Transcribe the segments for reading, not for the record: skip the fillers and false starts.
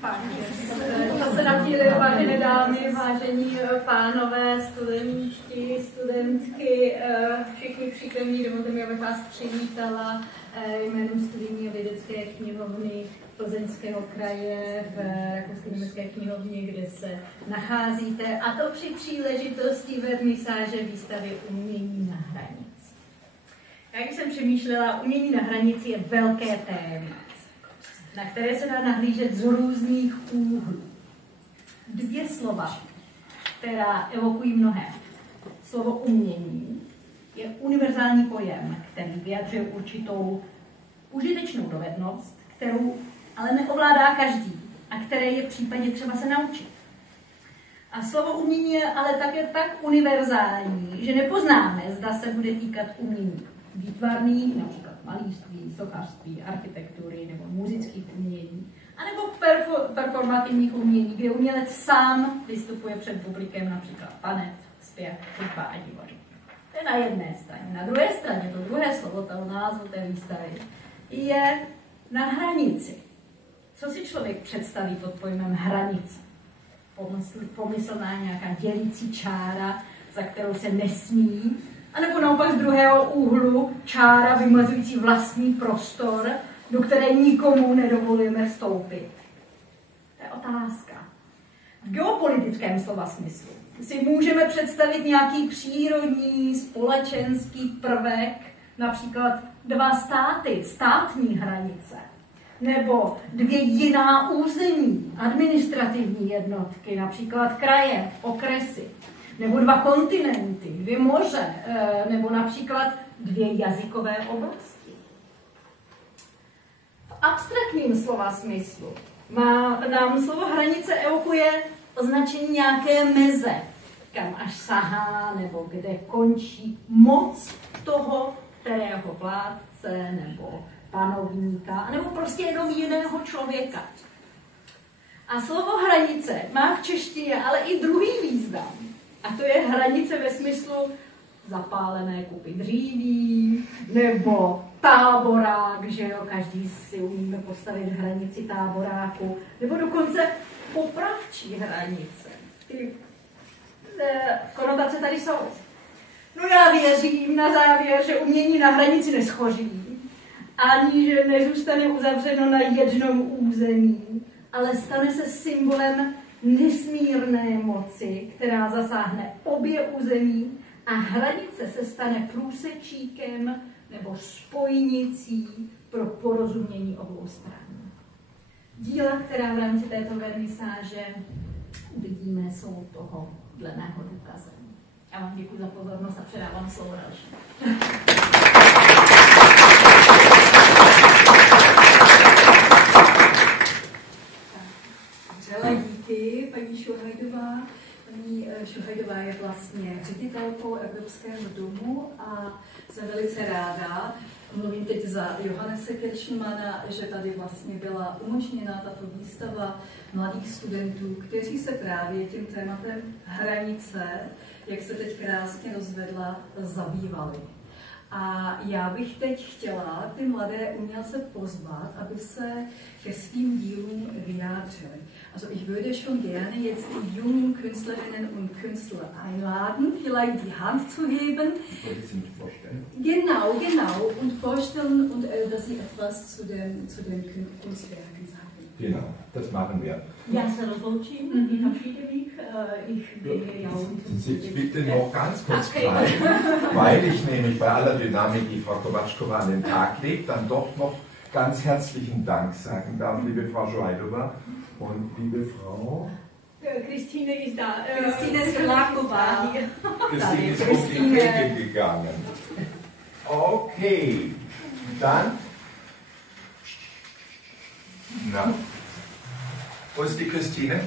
To se nabídli, vážené dámy, vážení pánové, studenti, studentky, všichni přítomní, dovolte mi, abych vás přivítala jménem Studijní a vědecké knihovny Plzeňského kraje v Rakousko-německé knihovně, kde se nacházíte, a to při příležitosti vernisáže výstavy Umění na hranici. Jak jsem přemýšlela, umění na hranici je velké téma, na které se dá nahlížet z různých úhlů. Dvě slova, která evokují mnohé. Slovo umění je univerzální pojem, který vyjadřuje určitou užitečnou dovednost, kterou ale neovládá každý a které je v případě třeba se naučit. A slovo umění je ale také tak univerzální, že nepoznáme, zda se bude týkat umění výtvarných, například malířství, sochařství, architektury nebo muzických umění, anebo performativních umění, kde umělec sám vystupuje před publikem, například tanec, zpěv, hudba a divadlo. To je na jedné straně. Na druhé straně, to druhé slovo, toho názvu té výstavy, je na hranici. Co si člověk představí pod pojmem hranice? Pomyslná nějaká dělící čára, za kterou se nesmí, anebo naopak z druhého úhlu čára vymazující vlastní prostor, do které nikomu nedovolujeme vstoupit. To je otázka. V geopolitickém slova smyslu si můžeme představit nějaký přírodní, společenský prvek, například dva státy, státní hranice, nebo dvě jiná území, administrativní jednotky, například kraje, okresy, nebo dva kontinenty, dvě moře, nebo například dvě jazykové oblasti. V abstraktním slova smyslu nám slovo hranice evokuje označení nějaké meze, kam až sahá, nebo kde končí moc toho, kterého vládce, nebo panovníka, nebo prostě jenom jiného člověka. A slovo hranice má v češtině ale i druhý význam. A to je hranice ve smyslu zapálené kupy dříví, nebo táborák, že jo, každý si umíme postavit hranici táboráku, nebo dokonce popravčí hranice. Ty konotace tady jsou. No já věřím na závěr, že umění na hranici neschoří, ani že nezůstane uzavřeno na jednom území, ale stane se symbolem nesmírné moci, která zasáhne obě území, a hranice se stane průsečíkem nebo spojnicí pro porozumění obou stran. Díla, která v rámci této vernisáže uvidíme, jsou toho dle mého důkazem. Já vám děkuji za pozornost a předávám slovo další. Díky, paní Šuhajdová. Paní Šuhajdová je vlastně ředitelkou Evropského domu a jsem velice ráda, mluvím teď za Johannese Kirschmana, že tady vlastně byla umožněna tato výstava mladých studentů, kteří se právě tím tématem hranice, jak se teď krásně rozvedla, zabývali. A já bych teď chtěla ty mladé umělce pozvat, aby se ke svým dílům vyjádřili. Also ich würde schon gerne jetzt die jungen Künstlerinnen und Künstler einladen, vielleicht die Hand zu heben. Genau, und vorstellen und dass sie etwas zu den Kunstwerken sagen. Genau, das machen wir. Já se rozloučím, ich gehe ja Ich bitte noch ganz kurz frei, weil ich nämlich bei aller Dynamik, die Frau Kovačková an den Tag legt, dann doch noch ganz herzlichen Dank sagen darf, liebe Frau Šuhajdová und liebe Frau... Christine ist da. Christine Sklaková. Christine ist auf die Wege gegangen. Okay, dann... Na, wo ist die Christine?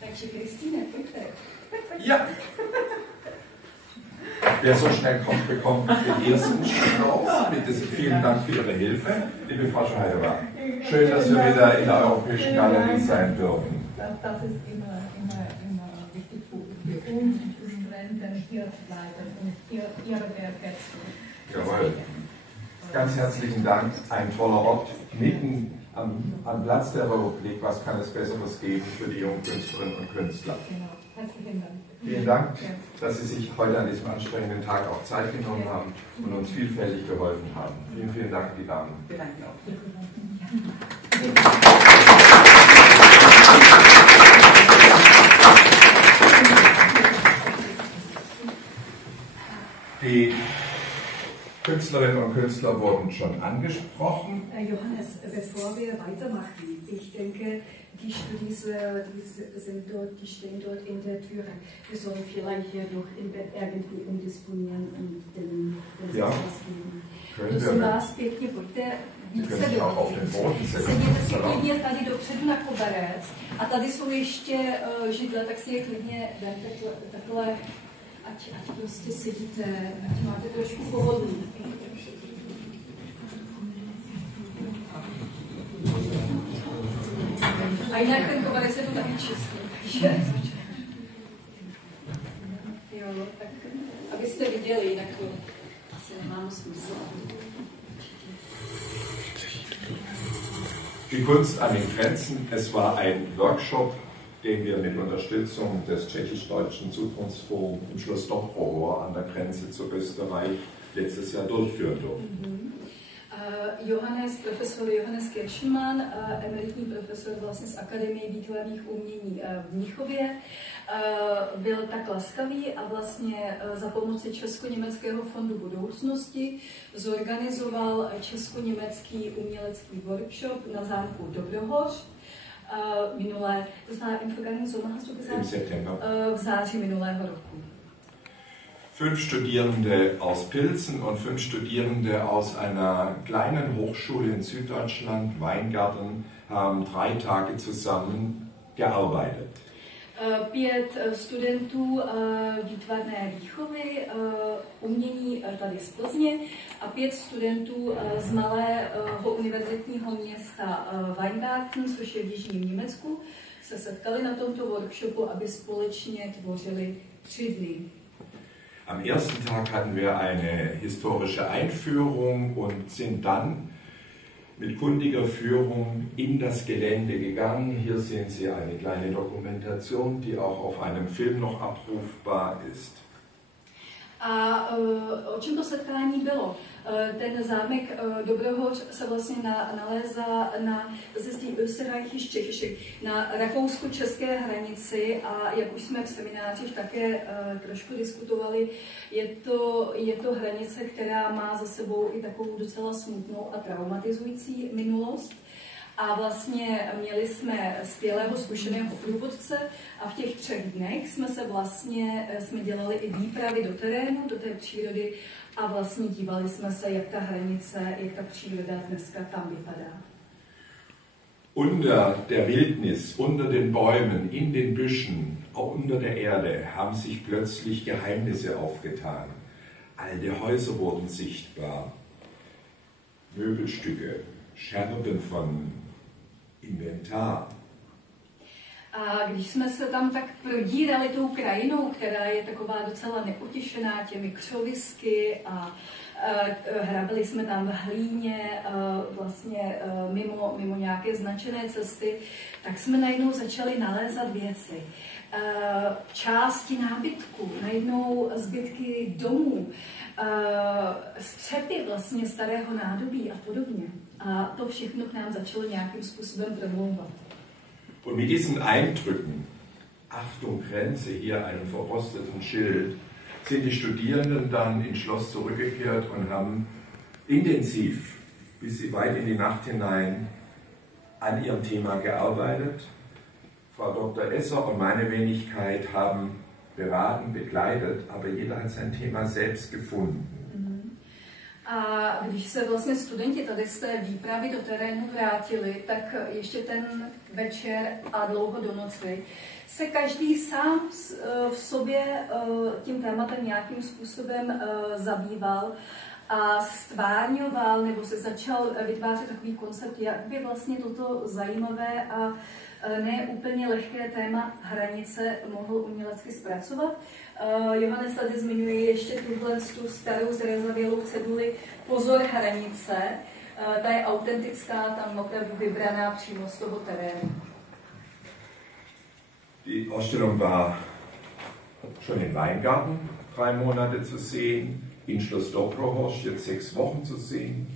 Takže Christine, pojďte. Ja. Wer so schnell kommt, bekommt den ersten Applaus. Bitte sehr, vielen Dank für Ihre Hilfe, liebe Frau Šuhajdová. Schön, dass wir wieder in der Europäischen Galerie sein dürfen. Das ist immer wichtig für uns Studenten hier zu bleiben und ihre Werke zu Jawohl. Ganz herzlichen Dank, ein toller Ort mitten am Platz der Republik. Was kann es Besseres geben für die jungen Künstlerinnen und Künstler? Genau. Herzlichen Dank. Vielen Dank, dass Sie sich heute an diesem anstrengenden Tag auch Zeit genommen haben und uns vielfältig geholfen haben. Vielen, vielen Dank, die Damen. Wir danken auch. Die Künstlerinnen und Künstler wurden schon angesprochen. Johannes, bevor wir weitermachen, ich denke, die stehen dort in der Tür. Wir sollen vielleicht hier noch irgendwie umdisponieren und den Satz geben. Prosím vás pěkně, pojďte více sedněte si klidně tady dopředu na koberec a tady jsou ještě židle, tak si je klidně vemte takhle, ať prostě sedíte, ať máte trošku pohodlí. A jinak ten koberec je to taky čistý. Jo, tak abyste viděli, jinak to asi nemá smysl. Die Kunst an den Grenzen. Es war ein Workshop, den wir mit Unterstützung des Tschechisch-Deutschen Zukunftsforums im Schloss Dobrowo an der Grenze zu Österreich letztes Jahr durchführen durften. Profesor Johannes Kirschmann, emeritní profesor vlastně z Akademie výtvarných umění v Mnichově, byl tak laskavý a vlastně za pomoci Česko-německého fondu budoucnosti zorganizoval česko-německý umělecký workshop na zámku Dobrohoř. Minulé, to znamená im vergangenen Sommer, hast du gesagt? V září minulého roku. 5 Studierende aus Pilzen und 5 Studierende aus einer kleinen Hochschule in Süddeutschland, Weingarten, haben 3 Tage zusammen gearbeitet. 5 studentů výtvarné výchovy, umění tady z Plzně a 5 studentů z malého univerzitního města Weingarten, což je v jižním Německu, se setkali na tomto workshopu, aby společně tvořili 3 dny. Am ersten Tag hatten wir eine historische Einführung und sind dann mit kundiger Führung in das Gelände gegangen. Hier sehen Sie eine kleine Dokumentation, die auch auf einem Film noch abrufbar ist. A o čem to setkání bylo? Ten zámek Dobrohoř se vlastně nalézá na Österreichisch-Tschechische, na rakousko-české hranici a jak už jsme v seminářích také trošku diskutovali, je to hranice, která má za sebou i takovou docela smutnou a traumatizující minulost. A vlastně měli jsme skvělého zkušeného průvodce a v těch 3 dnech jsme dělali i výpravy do terénu, do té přírody a vlastně dívali jsme se, jak ta hranice, jak ta příroda dneska tam vypadá. Unter der Wildnis, unter den Bäumen, in den Büschen, auch unter der Erde haben sich plötzlich Geheimnisse aufgetan. Alte Häuser wurden sichtbar, Möbelstücke, Scherben von Inventar. A když jsme se tam tak prodírali tou krajinou, která je taková docela neutěšená těmi křovisky a hrabili jsme tam v hlíně, vlastně mimo nějaké značené cesty, tak jsme najednou začali nalézat věci. Části nábytku, najednou zbytky domů, střepy vlastně starého nádobí a podobně. A to všechno k nám začalo nějakým způsobem promlouvat. Und mit diesen Eindrücken, Achtung Grenze, hier einen verrosteten Schild, sind die Studierenden dann ins Schloss zurückgekehrt und haben intensiv, bis weit in die Nacht hinein, an ihrem Thema gearbeitet. Frau Dr. Esser und meine Wenigkeit haben beraten, begleitet, aber jeder hat sein Thema selbst gefunden. A když se vlastně studenti tady z té výpravy do terénu vrátili, tak ještě ten večer a dlouho do noci se každý sám v sobě tím tématem nějakým způsobem zabýval a stvárňoval nebo se začal vytvářet takový koncept, jak by vlastně toto zajímavé a ne úplně lehké téma hranice mohl umělecky zpracovat. Johannes tady zmiňuje ještě tu starou zrezavělou ceduli Pozor hranice. Ta je autentická, tam opravdu vybraná přímo z toho terénu. Die Ausstellung war schon in Weingarten 3 Monate zu sehen, in Schloss Dobrohorst jetzt 6 Wochen zu sehen,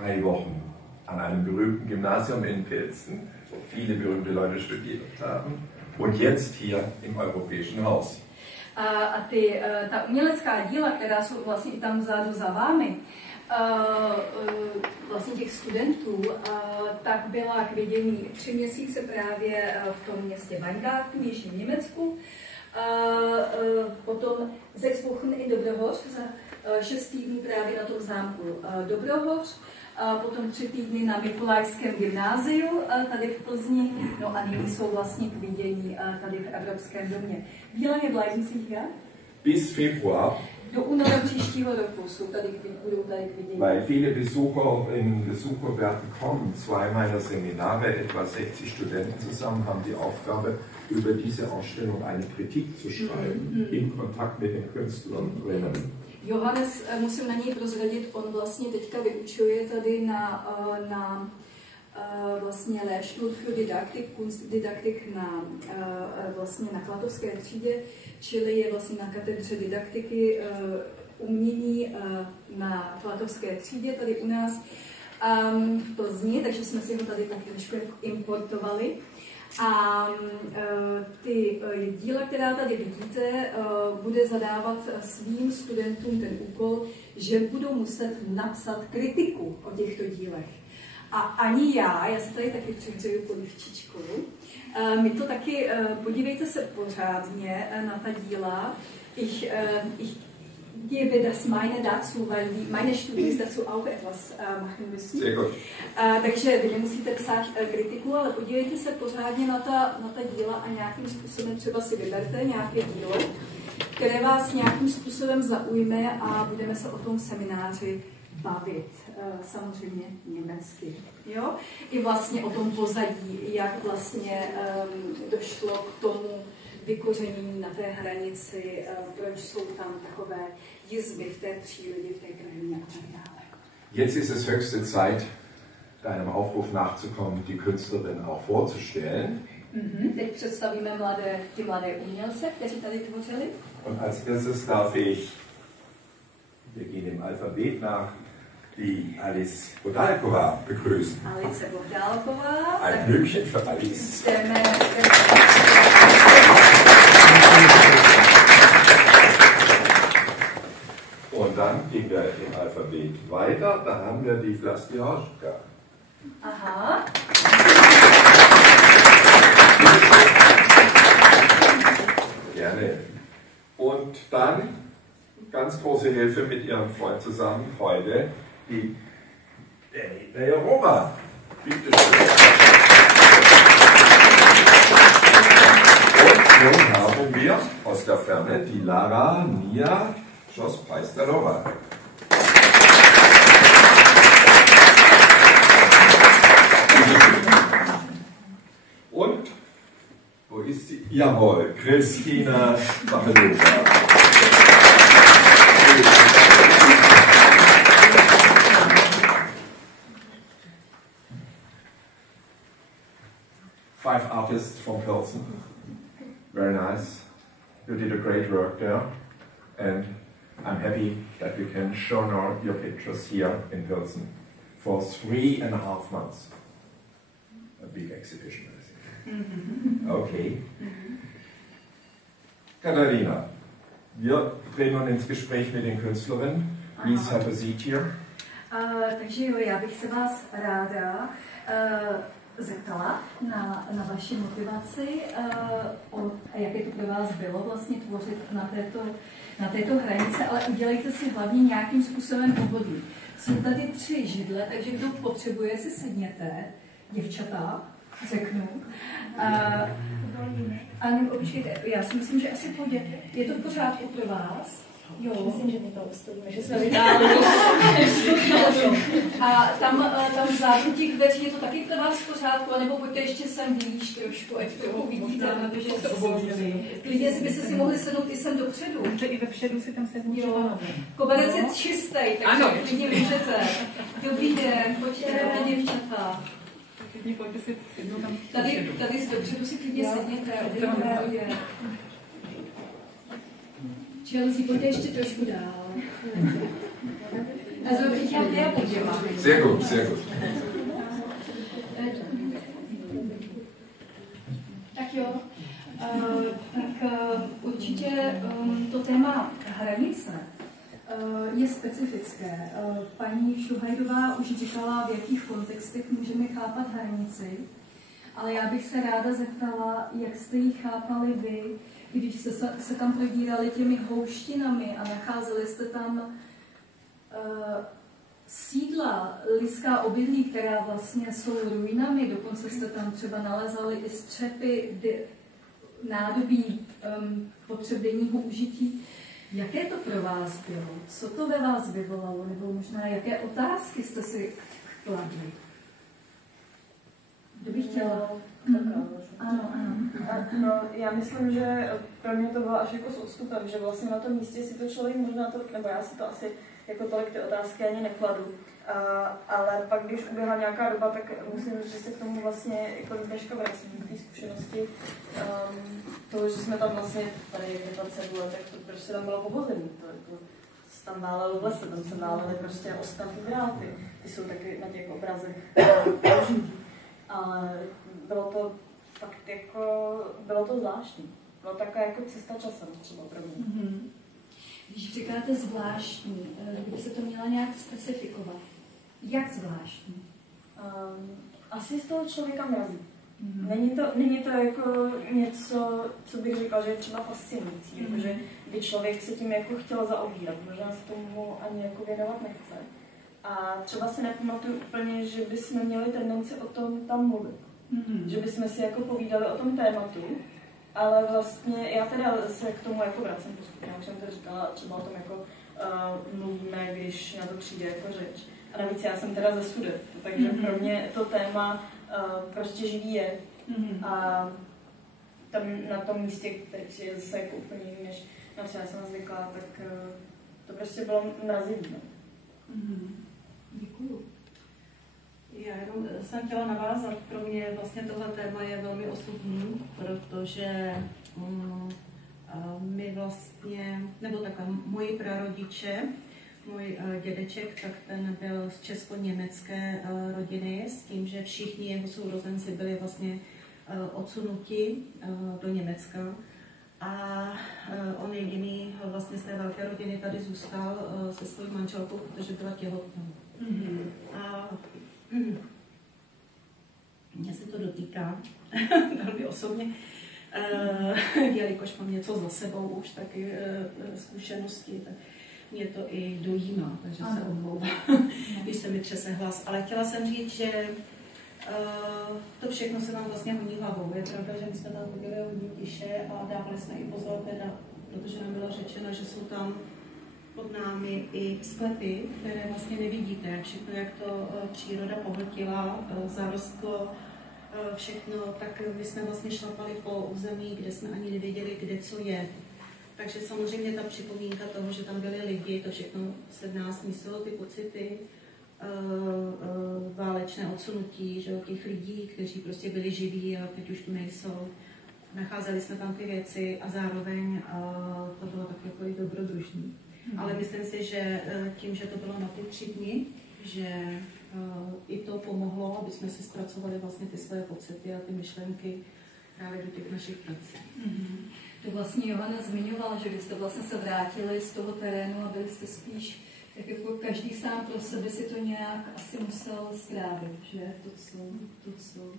3 Wochen an einem berühmten Gymnasium in Pilsen, wo viele berühmte Leute studiert haben, und jetzt hier im Europäischen Haus. Ta umělecká díla, která jsou vlastně i tam vzadu za vámi, vlastně těch studentů, tak byla k vidění 3 měsíce právě v tom městě Weingarten, již v Německu. Potom 6 Wochen in Dobrohorst, za 6 týdnů právě na tom zámku Dobrohorst. Potom 3 týdny na Mikulajském gymnáziu tady v Plzni, no a nyní jsou vlastně k vidění tady v Evropském domě. Wie lange bleiben Sie hier? Bis Februar. Do února příštího roku jsou tady budou tady k vidění. Weil viele Besucher werden kommen. 2 meiner Seminare, etwa 60 Studenten zusammen, haben die Aufgabe, über diese Ausstellung eine Kritik zu schreiben, in Kontakt mit den Künstlern drinnen. Johannes, musím na něj prozradit, on vlastně teďka vyučuje tady na vlastně Lehrstuhl für Didaktik, Kunstdidaktik vlastně na Klatovské třídě, čili je vlastně na katedře didaktiky umění na Klatovské třídě tady u nás v Plzni, takže jsme si ho tady taky trošku importovali. A ty díla, která tady vidíte, bude zadávat svým studentům ten úkol, že budou muset napsat kritiku o těchto dílech. A ani já se tady taky přihřeju polivčičkou, my to taky, podívejte se pořádně na ta díla. Ich gebe das meine dazu, weil meine Studis dazu auch etwas machen müssen. Sehr gut. Takže vy nemusíte psát kritiku, ale podívejte se pořádně na ta díla a nějakým způsobem třeba si vyberte nějaké dílo, které vás nějakým způsobem zaujme a budeme se o tom semináři bavit, samozřejmě německy. Jo? I vlastně o tom pozadí, jak vlastně došlo k tomu vykořenění na té hranici, proč jsou tam takové jizby v té přírodě, v té krajině a tak dále. Jetzt ist es höchste Zeit, deinem Aufruf nachzukommen, die Künstlerin auch vorzustellen. Teď představíme ty mladé umělce, kteří tady tvořili. Und als erstes darf ich, wir gehen dem Alphabet nach, die Alice Bodalkova begrüßen. Alice Bodalkova. Ein Blümchen für Alice. Und dann gehen wir im Alphabet weiter, da haben wir die Vlastiaschka. Aha. Gerne. Und dann, ganz große Hilfe mit ihrem Freund zusammen, heute, die Danny Roma. Bitte schön. Und nun haben wir aus der Ferne die Lara Nia Schoss-Preistalova. Und, wo ist sie? Jawohl, Christina Bachelova. 5 artists from Pilsen. Very nice. You did a great work there. And I'm happy that we can show now your pictures here in Pilsen for 3.5 months. A big exhibition, I think. Okay. Katharina, wir drehen nun ins Gespräch mit den Künstlerinnen. Please have a seat here. Takže jo, já bych se vás ráda zeptala na vaši motivaci, jaké to pro vás bylo vlastně tvořit na této hranici, ale udělejte si hlavně nějakým způsobem pohodlí. Jsou tady 3 židle, takže kdo potřebuje, si sedněte, děvčata, řeknu. A počkejte, já si myslím, že asi půjde. Je to v pořádku pro vás? Jo. Myslím, že my to ustojíme, že jsme vytáhli. A tam vzadu těch dveří je to taky pro vás v pořádku, anebo pojďte ještě sem blíž trošku, ať to uvidíte. Klidně by se si mohli sednout i sem dopředu. Může i vepředu si tam sednout. Jo. Koberec je čistý, takže klidně můžete. Dobrý den, pojďte, děvčata. Pojďte si sednout tam. Tady z dopředu si klidně sedněte. Chelsea, pojďte ještě trošku dál. Also ich habe Werbung gemacht. Sehr gut, sehr gut. Tak jo, tak určitě to téma hranice je specifické. Paní Šuhajdová už říkala, v jakých kontextech můžeme chápat hranici, ale já bych se ráda zeptala, jak jste ji chápali vy, když jste se tam prodírali těmi houštinami a nacházeli jste tam sídla, lidská obydlí, která vlastně jsou ruinami, dokonce jste tam třeba nalezali i střepy, nádobí potřebného užití. Jaké to pro vás bylo? Co to ve vás vyvolalo? Nebo možná jaké otázky jste si kladli? Kdo by chtěla? Ano. No, já myslím, že pro mě to bylo až jako s odstupem, že vlastně na tom místě si to člověk možná tolik, nebo já si to asi jako tolik ty otázky ani nekladu. Ale pak, když uběhla nějaká doba, tak musím říct, že se k tomu vlastně jako dneška vracím, k té zkušenosti toho, že jsme tam vlastně, tady je ta cedule, tak to prostě tam bylo pohozený. To jako, se tam válelo v lese, tam se válely prostě ostatní dráty. Ty jsou taky na těch obrazech použití. Ale bylo to fakt jako, bylo to zvláštní. Bylo taková jako cesta časem třeba pro mě. Mm-hmm. Když říkáte zvláštní, kdyby se to měla nějak specifikovat, jak zvláštní? Asi z toho člověka mrazí. Mm-hmm. Není to jako něco, co bych říkal, že je třeba fascinující, mm-hmm. Protože by člověk se tím jako chtěl zaobírat, možná se tomu ani jako věnovat nechce. A třeba si nepamatuju úplně, že bychom měli tendenci o tom tam mluvit. Mm-hmm. Že bychom si jako povídali o tom tématu, ale vlastně já teda se k tomu jako vracím postupně, jak jsem to říkala, třeba o tom jako mluvíme, když na to přijde jako řeč. A navíc já jsem teda ze Sudet, takže pro mě to téma prostě živý je. Mm-hmm. A tam na tom místě, který je zase jako úplně jiný, než na co já jsem zvyklá, tak to prostě bylo mrazivý. Mm-hmm. Děkuju. Já jenom jsem chtěla navázat, pro mě vlastně tohle téma je velmi osobní, protože my vlastně, nebo takhle, moji prarodiče, můj dědeček, tak ten byl z česko-německé rodiny, s tím, že všichni jeho sourozenci byli vlastně odsunuti do Německa. A on jediný vlastně z té velké rodiny tady zůstal se svou manželkou, protože byla těhotná. Mm-hmm. A mě se to dotýká velmi osobně, jelikož mám něco za sebou už taky zkušenosti, tak mě to i dojímá, takže se omlouvám, když se mi třese hlas. Ale chtěla jsem říct, že to všechno se nám vlastně honí hlavou. Je pravda, že my jsme tam chodili hodně tiše a dávali jsme i pozor, teda, protože nám bylo řečeno, že jsou tam pod námi i sklepy, které vlastně nevidíte, jak všechno, jak to příroda pohltila, zarostlo všechno, tak my jsme vlastně šlapali po území, kde jsme ani nevěděli, kde co je. Takže samozřejmě ta připomínka toho, že tam byli lidi, to všechno se v nás myslelo, ty pocity, válečné odsunutí, že těch lidí, kteří prostě byli živí a teď už tu nejsou. Nacházeli jsme tam ty věci a zároveň to bylo tak jako i dobrodružný. Ale myslím si, že tím, že to bylo na ty 3 dny, že i to pomohlo, aby jsme si zpracovali vlastně ty své pocity a ty myšlenky právě do těch našich prací. Mm-hmm. To vlastně Johana zmiňovala, že vy jste vlastně se vrátili z toho terénu a byli jste spíš, tak jako každý sám pro sebe si to nějak asi musel strávit, že to, co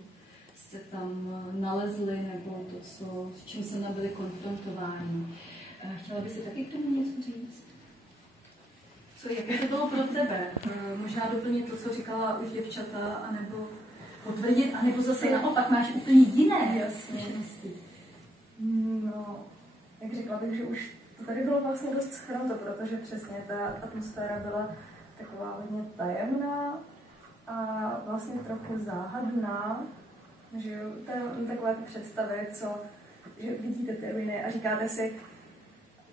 jste tam nalezli, nebo to, s čím se nebyli konfrontováni. Chtěla by si taky k tomu něco říct? Jaké to bylo pro tebe? Možná doplnit to, co říkala už děvčata, anebo potvrdit, anebo zase naopak máš úplně jiné zkušenosti. No, jak řekla bych, že už to tady bylo vlastně dost schrnuto, protože přesně ta atmosféra byla taková hodně tajemná a vlastně trochu záhadná, že jo, takové ty představy, že vidíte ty ruiny a říkáte si,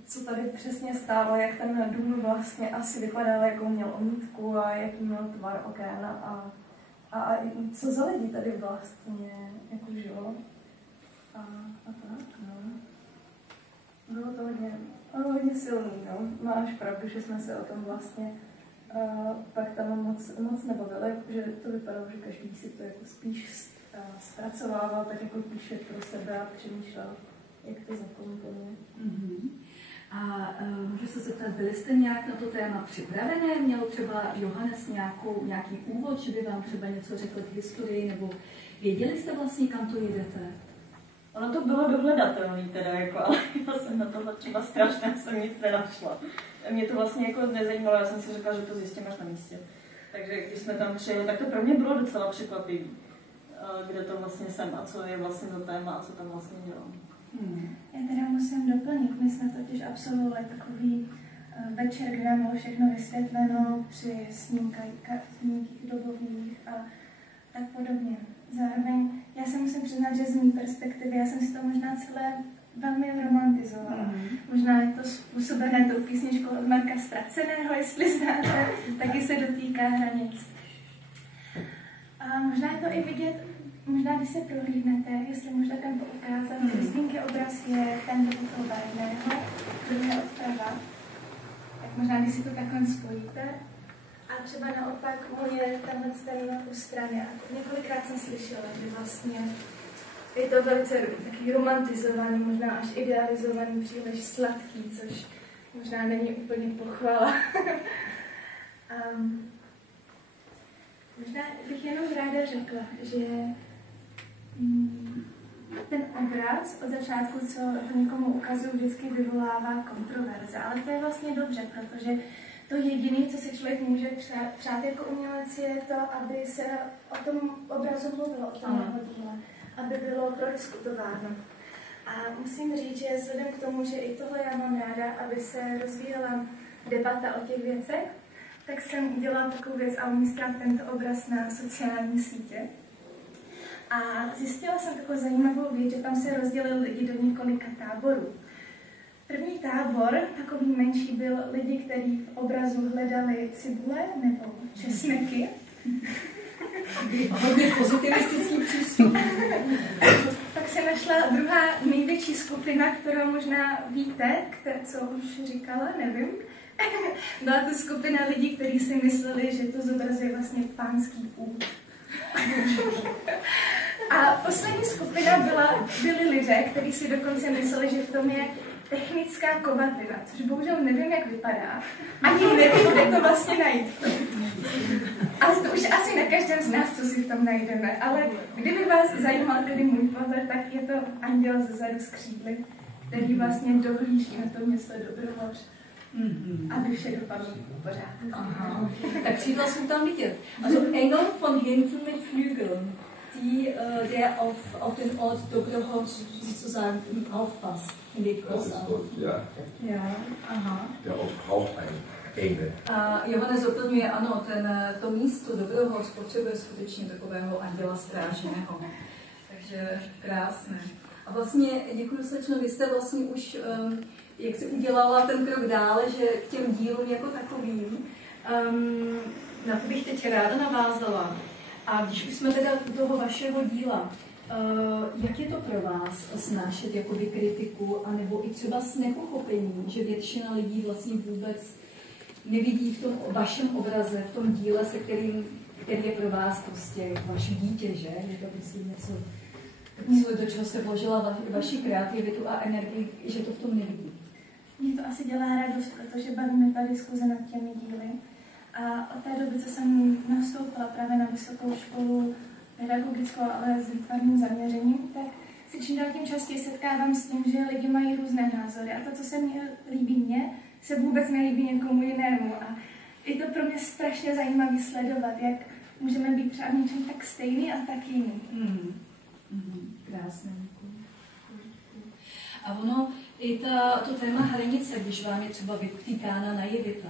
co tady přesně stálo, jak ten dům vlastně asi vypadal, jakou měl omítku a jaký měl tvar oken a co za lidi tady vlastně jako žilo. A tak, no. Bylo to hodně silný, no. Máš pravdu, že jsme se o tom vlastně pak tam moc nebavili, že to vypadalo, že každý si to jako spíš zpracovával, tak jako píše pro sebe a přemýšlel, jak to zakomponuje. Mm-hmm. A můžu se zeptat, byli jste nějak na to téma připravené? Měl třeba Johannes nějaký úvod, že by vám třeba něco řekl k historii, nebo věděli jste vlastně, kam to jedete? Ono to bylo dohledatelné teda, jako, ale já jsem na tohle třeba strašně jsem nic nenašla. Mě to vlastně jako nezajímalo, já jsem si řekla, že to zjistím až na místě. Takže když jsme tam přijeli, tak to pro mě bylo docela překvapivé, kde to vlastně jsem a co je vlastně to téma a co tam vlastně dělám. Já teda musím doplnit, my jsme totiž absolvovali takový večer, kde nám bylo všechno vysvětleno při snímkách dobových a tak podobně. Zároveň já se musím přiznat, že z mé perspektivy já jsem si to možná celé velmi romantizovala. Možná je to způsobené tou písničkou od Marka Ztraceného, jestli znáte, taky se dotýká hranic. A možná je to i vidět, možná když se prohlídnete, jestli můžete tam ukázat, Kristýnky obraz je ten do toho barevného, druhé odprava. Tak možná když si to takhle spojíte. A třeba naopak moje tenhle ten u strany. A několikrát jsem slyšela, že vlastně je to velice taky romantizovaný, možná až idealizovaný, příliš sladký, což možná není úplně pochvala. Možná bych jenom ráda řekla, že ten obraz od začátku, co někomu ukazuju, vždycky vyvolává kontroverze, ale to je vlastně dobře, protože to jediné, co si člověk může přát jako umělec, je to, aby se o tom obrazu mluvilo, o tom jeho díle, aby bylo prodiskutováno. A musím říct, že vzhledem k tomu, že i tohle já mám ráda, aby se rozvíjela debata o těch věcech, tak jsem udělala takovou věc a umístila tento obraz na sociální sítě. A zjistila jsem takovou zajímavou věc, že tam se rozdělili lidi do několika táborů. První tábor, takový menší, byl lidi, kteří v obrazu hledali cibule nebo česneky. Hodně pozitivistický přístup. Pak se našla druhá největší skupina, kterou možná víte, co už říkala, nevím. Byla to skupina lidí, kteří si mysleli, že to zobrazuje vlastně pánský út. A poslední skupina byli lidé, kteří si dokonce mysleli, že v tom je technická kovatina, což bohužel nevím, jak vypadá. Ani nevím, kde to vlastně najít. Ale to už asi na každém z nás, co si v tom najdeme. Ale kdyby vás zajímal tedy můj pohled, tak je to anděl zezadu z křídly, který vlastně dohlíží na to město Dobrohoř. Aby vše dopadlo v pořádku. Aha. Tak křídla jsou tam vidět. Also Engel von hinten mit Flügeln, der auf den Ort Dobrohoř sozusagen aufpasst. Ja. Aha. Der Ort braucht einen Engel. A Johannes doplňuje, ano, to místo Dobrohoř potřebuje skutečně takového anděla strážného. Takže krásné. A vlastně, děkuji slečno, vy jste vlastně už jak si udělala ten krok dále, že k těm dílům jako takovým, na to bych teď ráda navázala. A když už jsme teda u toho vašeho díla, jak je to pro vás snášet jakoby kritiku, anebo i třeba s nepochopením, že většina lidí vlastně vůbec nevidí v tom vašem obraze, v tom díle, který je pro vás prostě vaše dítě, že? Je to prostě něco, do čeho jste vložila vaši kreativitu a energii, že to v tom nevidí. Mě to asi dělá radost, protože bavíme ta diskuze nad těmi díly. A od té doby, co jsem nastoupila právě na vysokou školu pedagogickou, ale s výtvarným zaměřením, tak si čím dál tím častěji setkávám s tím, že lidi mají různé názory. A to, co se mně líbí mně, se vůbec nelíbí někomu jinému. A je to pro mě strašně zajímavé sledovat, jak můžeme být třeba v něčem tak stejný a tak jiný. Krásné. A ono, I to téma hranice, když vám je třeba vytýkána naivita.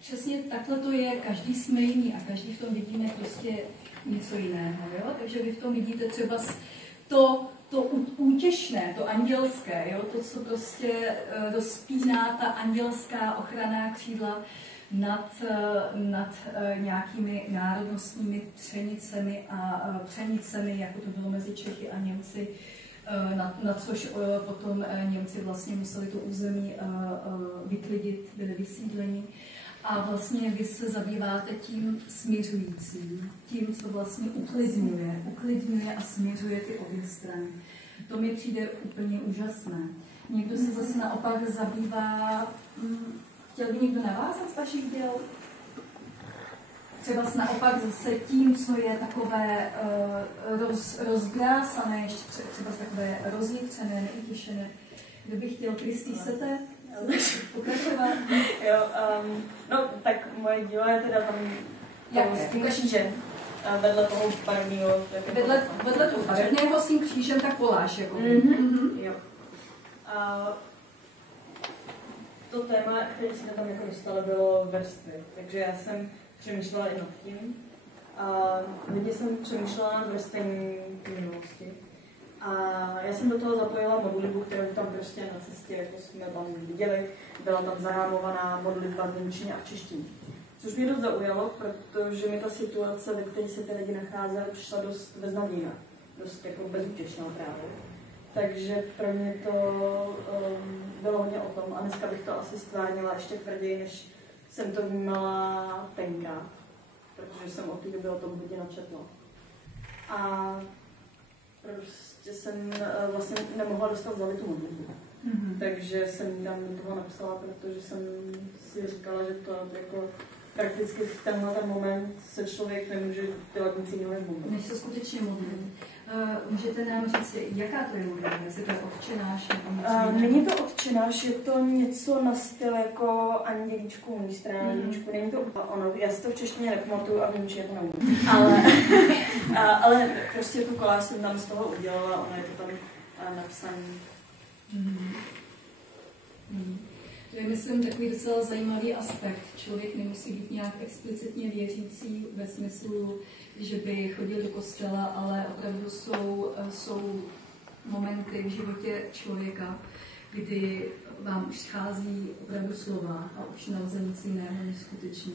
Přesně takhle to je, každý jsme jiný a každý v tom vidíme prostě něco jiného. Jo? Takže vy v tom vidíte třeba to útěšné, to andělské, jo? To, co prostě rozpíná ta andělská ochranná křídla nad nějakými národnostními přenicemi, jako to bylo mezi Čechy a Němci, na což potom Němci vlastně museli to území vyklidit, byli vysídleni. A vlastně vy se zabýváte tím směřujícím, tím, co vlastně uklidňuje a směřuje ty obě strany. To mi přijde úplně úžasné. Někdo se zase naopak zabývá, chtěl by někdo navázat z vašich děl? Třeba naopak zase tím, co je takové rozdrásané, ještě třeba takové rozjitřené, neutěšené. Kdo by chtěl, Kristý, chcete pokračovat? Jo, no tak moje dílo je teda tam s tím křížem. Vedle toho barevného. Vedle toho barevného s tím křížem tak koláš, jako. Jo. A to téma, které jsme tam jako dostali, bylo vrstvy. Takže já jsem přemýšlela i nad tím. A hodně jsem přemýšlela nad vrstvením minulosti. A já jsem do toho zapojila modlitbu, kterou tam prostě na cestě, jako jsme tam viděli, byla tam zarámovaná modlitba v němčině a v češtině. Což mě dost zaujalo, protože mi ta situace, ve které se ty lidi nacházeli, přišla dost beznadějná, dost jako bezútěšná právě. Takže pro mě to bylo hodně o tom a dneska bych to asi stvárnila ještě tvrději, než jsem to vnímala tenkrát, protože jsem od té doby o tom hodně načetla. A prostě jsem vlastně nemohla dostat za tu modlitbu. Takže jsem tam do toho napsala, protože jsem si říkala, že to jako prakticky v tenhle moment se člověk nemůže dělat nic jiného než modlit. Než se skutečně modlit. Můžete nám říct, jaká to je modlitba? Jestli to je Otčenáš? Není to Otčenáš, je to něco na styl jako Andělíčku, můj strana Andělíčku. Není to ono, já si to v češtině nepamatuju a v němčině to neumím. Ale prostě tu koláž jsem tam z toho udělala, ono je to tam napsané. To je, myslím, takový docela zajímavý aspekt. Člověk nemusí být nějak explicitně věřící ve smyslu, že by chodil do kostela, ale opravdu jsou momenty v životě člověka, kdy vám už schází opravdu slova a už nelze nic jiného než skutečně.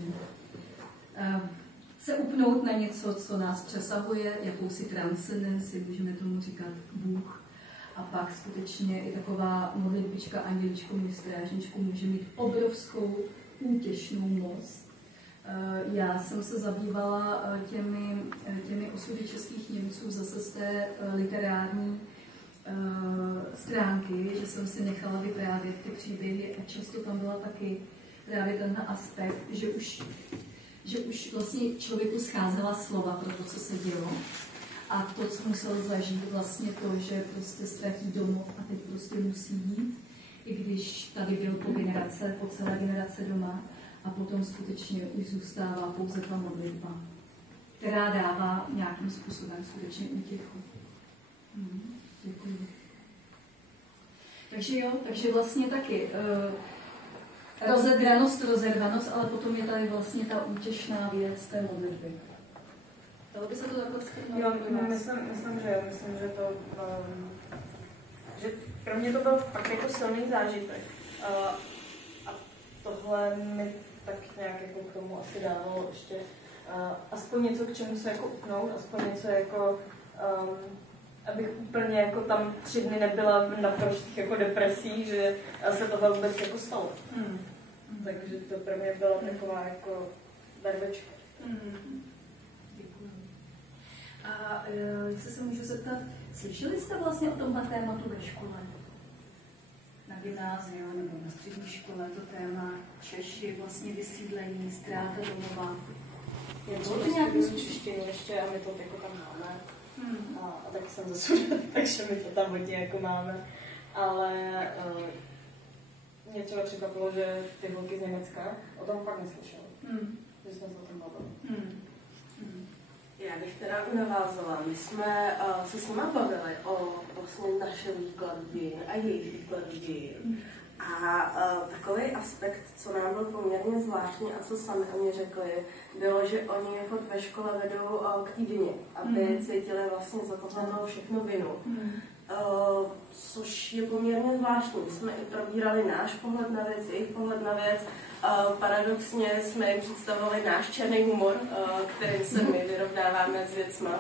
Se upnout na něco, co nás přesahuje, jakousi transcendenci, můžeme tomu říkat Bůh. A pak skutečně i taková modlitbička Andělíčku, můj strážničku může mít obrovskou útěšnou moc. Já jsem se zabývala těmi osudy českých Němců zase z té literární stránky, že jsem si nechala vyprávět ty příběhy a často tam byla taky právě ten aspekt, že už vlastně člověku scházela slova pro to, co se dělo. A to, co musel zažít, vlastně to, že prostě ztratí domov a teď prostě musí jít, i když tady byl po celé generace doma a potom skutečně už zůstává pouze ta modlitba, která dává nějakým způsobem skutečně útěchu. Děkuji. Takže vlastně taky rozedranost, rozervanost, ale potom je tady vlastně ta útěšná věc té modlitby. Dalo by se to takhle skrnout? Jo, myslím, že jo. Myslím, že to... že pro mě to byl fakt jako silný zážitek. A tohle mi tak nějak jako k tomu asi dávalo ještě aspoň něco, k čemu se jako upnout, aspoň něco jako... abych úplně jako tam 3 dny nebyla na prostých jako depresí, že se tohle vůbec jako stalo. Takže to pro mě byla taková jako darvečka. A jestli se můžu zeptat, slyšeli jste vlastně o tomhle tématu ve škole? Na gymnáziu nebo na střední škole to téma Češi, vlastně vysídlení, ztráta domova. Je to nějakým způsobem ještě a my to jako tam máme. A taky jsem ze Sudan, takže my to tam hodně jako máme. Ale mě třeba překvapilo, že ty holky z Německa o tom fakt neslyšely. Že jsme se o tom bavili. Já bych teda navázala. My jsme se s nimi bavili o vlastně našem výkladu dějin a jejich výkladu dějin. A takový aspekt, co nám byl poměrně zvláštní a co sami o mě řekli, bylo, že oni furt ve škole vedou k týdně, aby cítili vlastně za tohle všechno vinu. Což je poměrně zvláštní. Jsme i probírali náš pohled na věc, jejich pohled na věc. Paradoxně jsme jim představovali náš černý humor, kterým se my vyrovnáváme s věcma.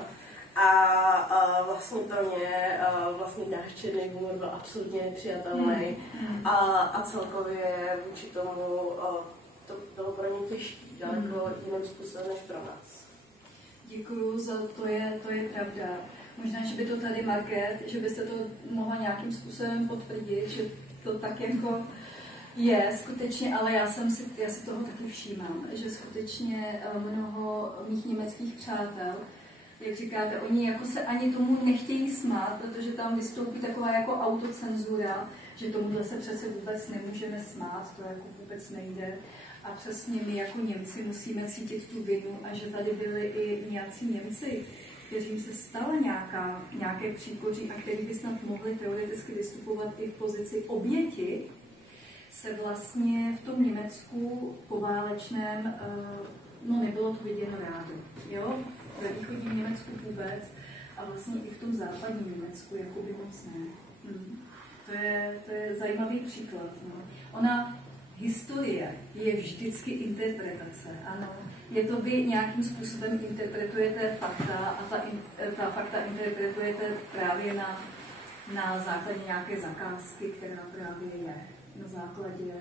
A vlastně pro mě vlastně náš černý humor byl absolutně nepřijatelný. A celkově vůči tomu to bylo pro ně těžké, daleko jiným způsobem než pro nás. Děkuju za to je pravda. Možná, že by to tady Market, že byste to mohla nějakým způsobem potvrdit, že to tak jako je skutečně, ale já si toho taky všímám, že skutečně mnoho mých německých přátel, jak říkáte, oni jako se ani tomu nechtějí smát, protože tam vystoupí taková jako autocenzura, že tomuhle se přece vůbec nemůžeme smát, to jako vůbec nejde. A přesně my jako Němci musíme cítit tu vinu a že tady byli i nějací Němci, kterým se stala nějaké příkoří a který by snad mohli teoreticky vystupovat i v pozici oběti, se vlastně v tom Německu poválečném, nebylo to viděno rádo. Jo? Ve východním Německu vůbec a vlastně i v tom západním Německu jakoby moc ne. To je zajímavý příklad. No. Ona historie je vždycky interpretace, ano. Je to vy nějakým způsobem interpretujete fakta a ta fakta interpretujete právě na základě nějaké zakázky, která právě je na základě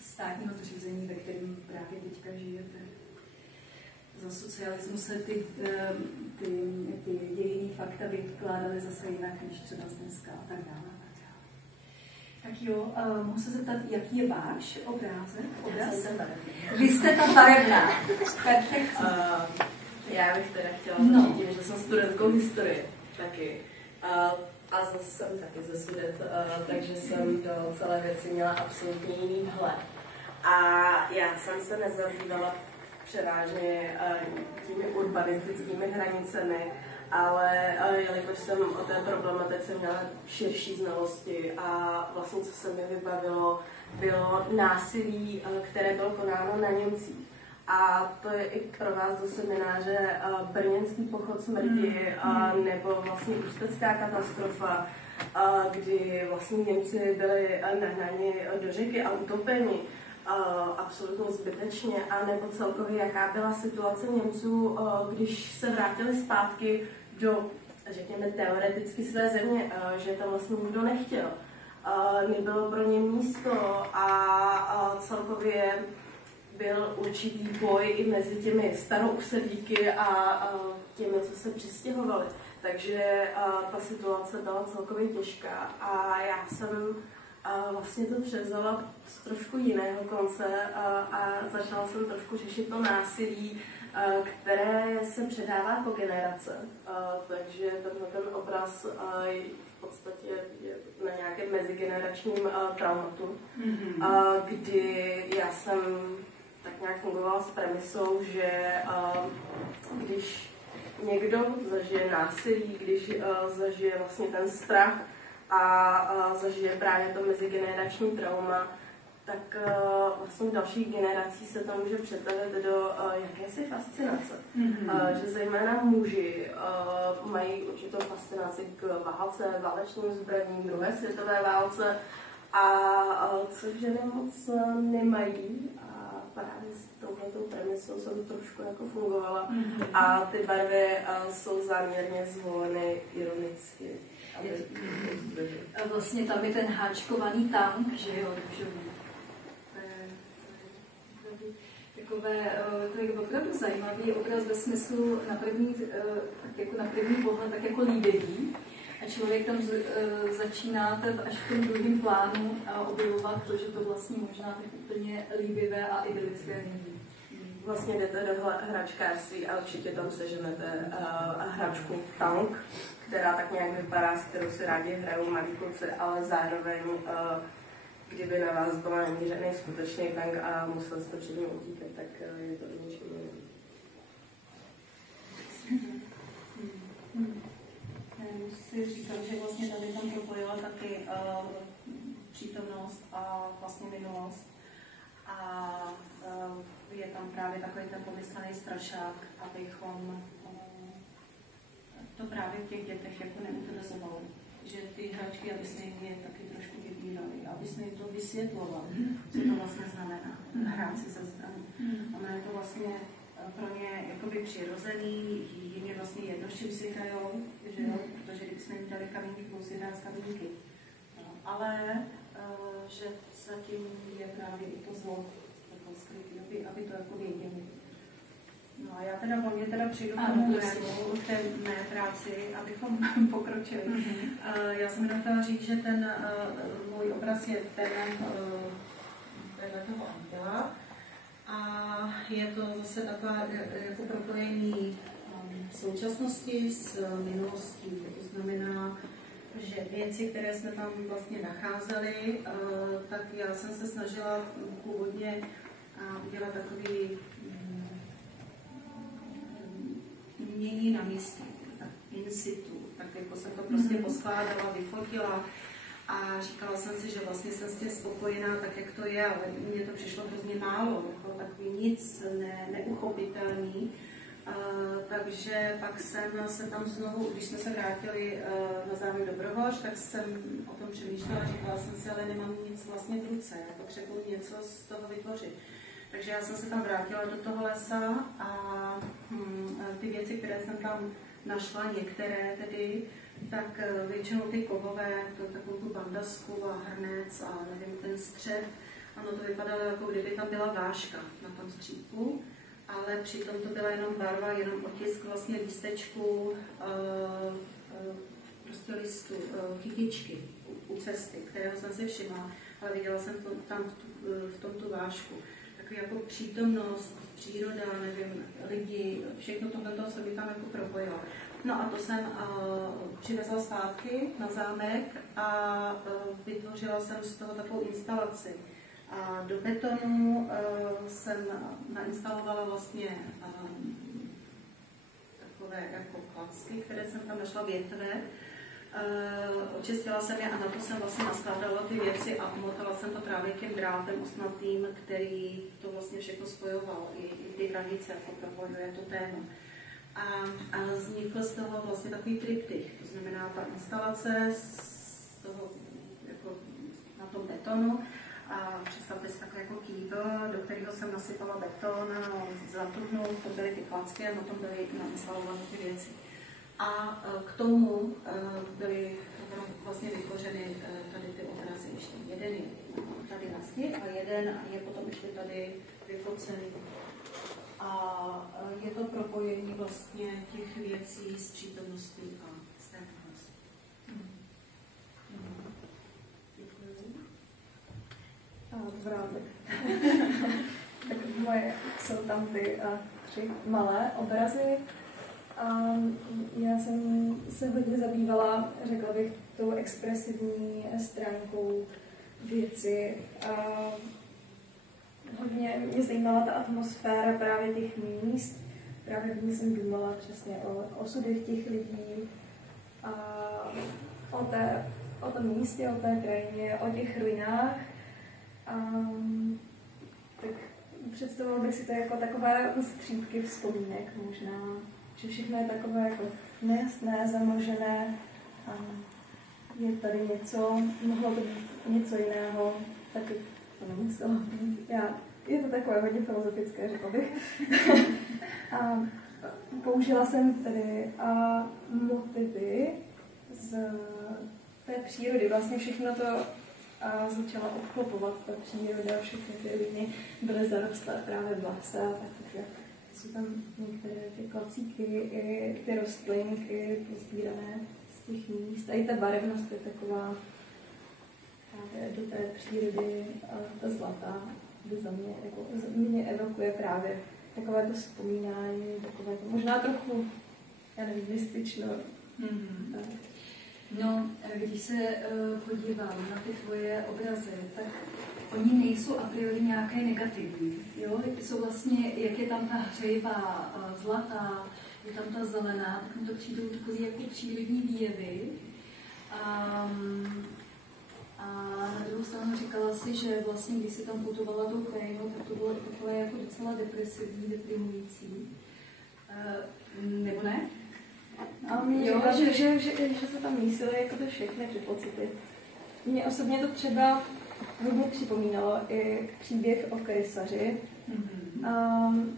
státního zřízení, ve kterém právě teďka žijete. Za socialismu se ty dějinný fakta vykládaly zase jinak, než třeba dneska a tak dále. Tak jo, mohu se zeptat, jaký je váš obrázek? Obraz? Vy jste ta barevná. Perfektní. Já bych teda chtěla začít tím, že jsem studentkou historie taky. A zase jsem taky ze Sudet, takže jsem do celé věci měla absolutně jiný vhled. A já jsem se nezabývala převážně těmi urbanistickými hranicemi, ale jelikož jsem o té problematice měla širší znalosti a vlastně co se mi vybavilo, bylo násilí, které bylo konáno na Němcích. A to je i pro vás do semináře brněnský pochod smrti nebo vlastně ústecká katastrofa, kdy vlastně Němci byli nahnáni do řeky a utopeni absolutně zbytečně, a nebo celkově jaká byla situace Němců, když se vrátili zpátky do, řekněme, teoreticky své země, že tam vlastně nikdo nechtěl. Nebylo pro ně místo a celkově byl určitý boj i mezi těmi starousedlíky a těmi, co se přistěhovali. Takže ta situace byla celkově těžká a já jsem vlastně to převzala z trošku jiného konce a začala jsem trošku řešit to násilí, které se předává po generace. Takže ten obraz je v podstatě na nějakém mezigeneračním traumatu, kdy já jsem tak nějak fungovala s premisou, že když někdo zažije násilí, když zažije vlastně ten strach a zažije právě to mezigenerační trauma, tak vlastně dalších generací se to může přetavit do jakési fascinace. Že zejména muži mají určitou fascinaci k válce, válečným zbraním, druhé světové válce, a což ženy moc nemají. Právě s touhletou premisou jsem trošku jako fungovala. A ty barvy jsou záměrně zvoleny ironicky. Vlastně tam je ten háčkovaný tank, že jo, to je opravdu zajímavý obraz ve smyslu na první pohled tak jako líbivý. A člověk tam začíná až v tom druhém plánu objevovat to, že to vlastně možná tak úplně líbivé a idylické není. Vlastně jdete do hračkářství a určitě tam seženete hračku tank, která tak nějak vypadá, s kterou si rádi hrajou malí kluci, ale zároveň, kdyby na vás byl namířený skutečný tank a musel jste před ním utíkat, tak je to do něčeho jiného. si říkal, že vlastně tady tam propojila taky přítomnost a vlastně minulost. A je tam právě takový ten pomyslný strašák, abychom to právě v těch dětech jako neutilizovali. Že ty hračky, aby jsme jim je taky trošku vybírali, aby jsme jim to vysvětlovali, co to vlastně znamená, hrát si se zbraní. Ono je to vlastně pro ně jakoby přirozený, jim je vlastně jedno, s čím si hrajou, že jo? Protože kdybychom jim dali kamínky, budou si hrát z kamínky. No, ale že zatím je právě i to zlo jako skrytý, aby to jako věděli. No a já teda volně přijdu k tomu mému, k té mé práci, abychom pokročili. Já jsem jenom chtěla říct, že ten můj obraz je témem toho anděla a je to zase taková jako propojení současnosti s minulostí. To znamená, že věci, které jsme tam vlastně nacházeli, tak já jsem se snažila původně udělat takový mění na místě, tak in situ, tak jako jsem to prostě poskládala, vyfotila a říkala jsem si, že vlastně jsem s tím spokojená tak, jak to je, ale mně to přišlo hrozně málo, jako takový nic neuchopitelný. Takže pak jsem se tam znovu, když jsme se vrátili na zámek Dobrohoř, tak jsem o tom přemýšlela, říkala jsem si, ale nemám nic vlastně v ruce, já potřebuji něco z toho vytvořit. Takže já jsem se tam vrátila do toho lesa a ty věci, které jsem tam našla, některé tedy, tak většinou ty kovové, takovou tu bandasku a hrnec a nevím, ten střed, ano, to vypadalo, jako kdyby tam byla vážka na tom střípku, ale přitom to byla jenom barva, jenom otisk vlastně lístečku, prostě listu, kytičky u cesty, kterého jsem si všimla, ale viděla jsem to tam v tom tu vážku. Takový jako přítomnost, příroda, nevím, lidi, všechno tohle se mi tam jako propojilo. No a to jsem přivezla zpátky na zámek a vytvořila jsem z toho takovou instalaci. A do betonu jsem nainstalovala vlastně takové jako klacky, které jsem tam našla větve. Očistila jsem je a na to jsem vlastně naskládala ty věci a omotala jsem to právě tím drátem osnatým, který to vlastně všechno spojoval, i ty hranice, jako propojuje to téma. A vznikl z toho vlastně takový triptych, to znamená ta instalace z toho, jako na tom betonu. A představte si takový jako kýbl, do kterého jsem nasypala beton, zatudnul, to byly ty klacky a na tom byly nainstalované ty věci. A k tomu byly vlastně vytvořeny tady ty obrazy ještě. Jeden je tady na zdi a jeden je potom ještě tady vyfocený. A je to propojení vlastně těch věcí s přítomností a s témností. Děkuji. Dobrá, tak moje jsou tam ty 3 malé obrazy. Já jsem se hodně zabývala, řekla bych, tou expresivní stránkou věci. Hodně mě zajímala ta atmosféra právě těch míst. Právě hodně jsem důmala přesně o osudech těch lidí, o tom místě, o té krajině, o těch ruinách. Tak představoval bych si to jako takové střípky vzpomínek možná, že všechno je takové jako nejasné, zamlžené. Je tady něco, mohlo to být něco jiného, taky to nemuselo být. Je to takové hodně filozofické, řekla bych. A použila jsem tedy motivy z té přírody. Vlastně všechno to začala obklopovat ta příroda, všechny ty lidi byly zarostlé právě v lese, tak jsou tam některé ty klacíky, i ty rostlinky pozbírané z těch míst. A i ta barevnost je taková právě do té přírody, ta zlatá, kdy za mě evokuje právě takové to vzpomínání, takové to možná trochu, já nevím, mystično. No, když se podívám na ty tvoje obrazy, tak oni nejsou a priori nějaké negativní. Jo? Jsou vlastně, jak je tam ta hřejivá zlatá, je tam ta zelená, tak mi to přijdou takový jako přírodní výjevy. A na druhou stranu říkala si, že vlastně, když si tam putovala tou krajinou, tak to bylo takové jako docela depresivní, deprimující. Nebo ne? A mě říkala, že se tam mísily jako to všechny ty pocity. Mně osobně to třeba hodně připomínalo i příběh o krysaři,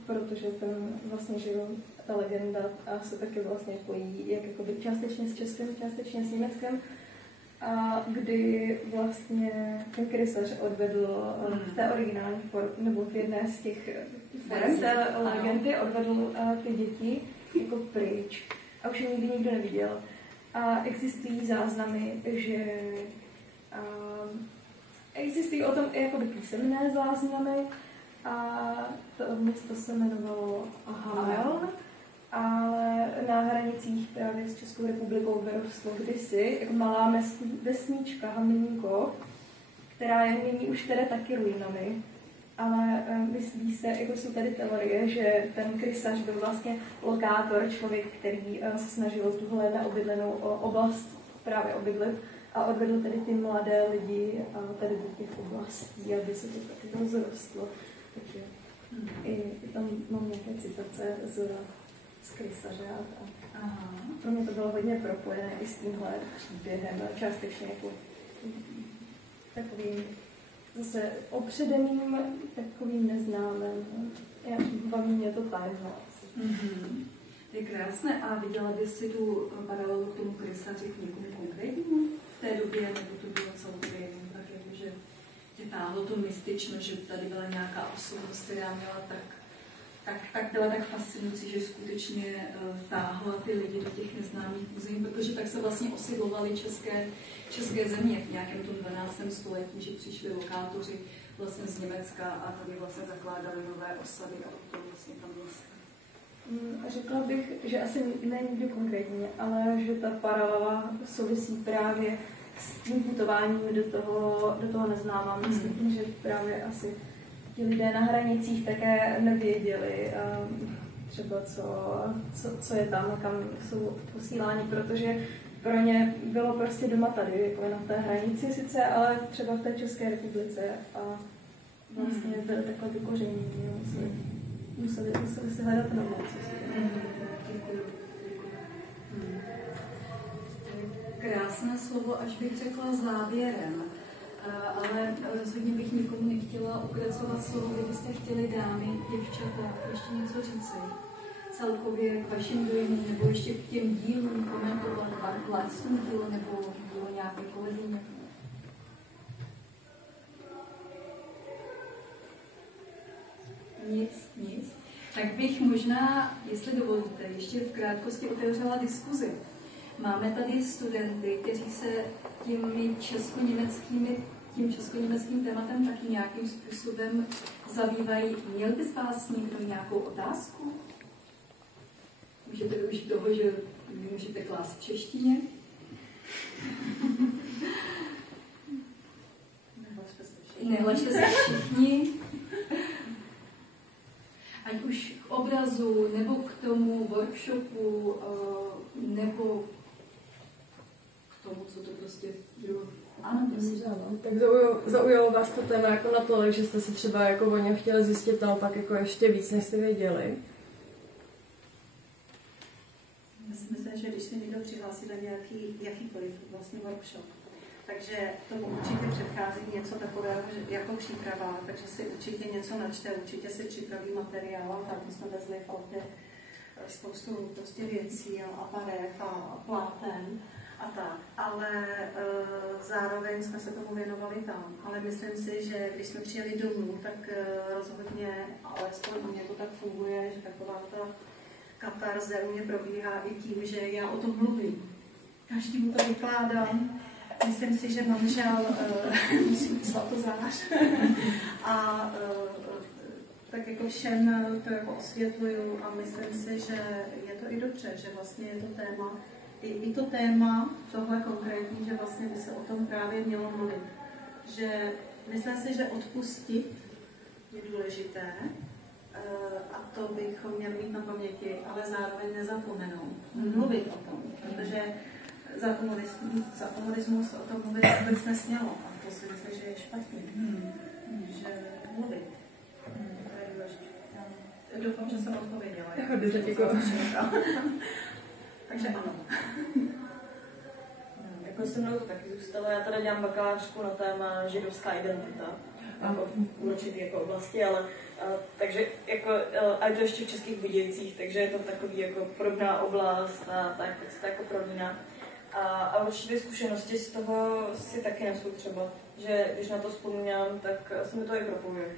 protože tam vlastně žil ta legenda a se taky vlastně pojí jak jakoby částečně s českým, částečně s německým. A kdy vlastně ten krysař odvedl v té originální formě, nebo v jedné z těch forem té legendy odvedl ty děti jako pryč. A už je nikdy nikdo neviděl. A existují záznamy, že existují o tom i jakoby písemné záznamy a to město se jmenovalo Hameln, ale na hranicích právě s Českou republikou vyrostlo kdysi jako malá vesnička Hamelínkov, která je nyní už teda taky ruinami. Ale myslí se, jako jsou tady teorie, že ten krysař byl vlastně lokátor, člověk, který se snažil tuhle neobydlenou oblast právě obydlet a odvedl tady ty mladé lidi tady do těch oblastí, aby se to taky rozrostlo. Takže i tam mám nějaké citace z krysaře a pro mě to bylo hodně propojené i s tímhle příběhem, částečně jako takovým zase opředeným, takovým neznámým. Baví mě to tajemno. To je krásné. A viděla bys si tu paralelu k tomu krysaři k někomu konkrétnímu v té době, nebo to bylo celkově jenom tak, jako, že tě táhlo to mystično, že tady byla nějaká osobnost, která měla tak byla tak fascinující, že skutečně táhla ty lidi do těch neznámých muzeí, protože tak se vlastně osidlovali české země v nějakém tom 12. století, že přišli lokátoři vlastně z Německa a tady vlastně zakládali nové osady a potom vlastně tam města. Řekla bych, že asi ne nikdo konkrétně, ale že ta paralela souvisí právě s tím putováním do toho neznáma. Myslím, že právě asi ti lidé na hranicích také nevěděli třeba, co je tam, kam jsou posíláni, protože pro ně bylo prostě doma tady, jako na té hranici sice, ale třeba v té České republice a vlastně byly takhle vykoření. Museli si hledat novou cestu. Krásné slovo, až bych řekla závěrem. Ale rozhodně bych nikomu nechtěla ukracovat slovo, kdybyste chtěli dámy, děvčata, ještě něco říci. Celkově k vašim dojmům, nebo ještě k těm dílům komentovat vlastní dílo, nebo dílo nějaké kolegyně. Nic. Tak bych možná, jestli dovolíte, ještě v krátkosti otevřela diskuzi. Máme tady studenty, kteří se tím česko-německým tématem taky nějakým způsobem zabývají. Měl by z vás někdo nějakou otázku? Můžete využít toho, že můžete klást v češtině? Nehlašte se všichni. Ať už k obrazu, nebo k tomu workshopu, nebo k tomu, co to prostě bylo. Ano, prosím. Tak zaujalo vás to téma jako natolik, že jste si třeba jako o něm chtěli zjistit naopak jako ještě víc, než jste věděli? Já si myslím, že když se někdo přihlásí na jakýkoliv vlastně workshop, takže tomu určitě předchází něco takového jako příprava, takže si určitě něco načte, určitě si připraví materiál, tak my jsme vezli v autě spoustu prostě věcí a barev a pláten a tak, ale zároveň jsme se tomu věnovali tam, ale myslím si, že když jsme přijeli domů, tak rozhodně, alespoň u mě to tak funguje, že taková ta katarze u mě probíhá i tím, že já o tom mluvím. Každému to vykládám. Myslím si, že manžel musí být svatozář. A tak jako všem to jako osvětluju a myslím si, že je to i dobře, že vlastně je to téma, i to téma, tohle konkrétní, že vlastně by se o tom právě mělo mluvit. Že myslím si, že odpustit je důležité, a to bychom měli mít na paměti, ale zároveň nezapomenout mluvit o tom, protože za komunismus o tom mluvit vůbec nesmělo a to si myslím, že je špatně, že mluvit. To je důležité. Doufám, že jsem odpověděla. Takže ano. Jako se mnou to taky zůstalo, já teda dělám bakalářku na téma židovská identita. V určitě jako oblasti, ale takže jako, a je to ještě v Českých Budějcích, takže je to takový jako podobná oblast a tak se to jako prolíná. A určitě zkušenosti z toho si taky nesu třeba, že když na to vzpomínám, tak se mi to i propojuje.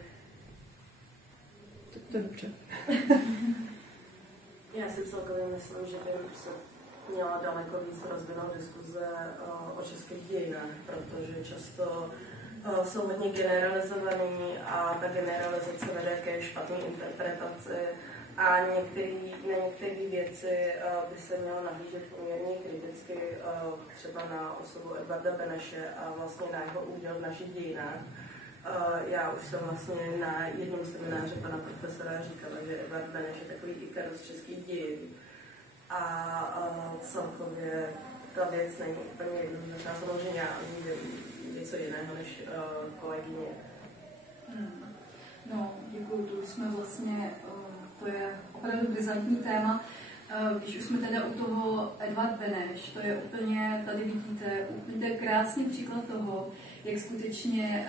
To je dobře. Já si celkově myslím, že by se měla daleko víc rozvinout diskuze o českých dějinách, protože často jsou hodně generalizovaný a ta generalizace vede ke špatné interpretaci a na některé věci by se mělo nahlížet poměrně kriticky třeba na osobu Edvarda Beneše a vlastně na jeho úděl v našich dějinách. Já už jsem vlastně na jednom semináři pana profesora říkala, že Edvard Beneš je takový Ikarus českých dějin a celkově ta věc není úplně jednoduchá. Samozřejmě já vím něco jiného než kolegyně. No, děkuji, to jsme vlastně, to je opravdu brizantní téma. Když už jsme teda u toho Edvard Beneš, to je úplně, tady vidíte, úplně krásný příklad toho, jak skutečně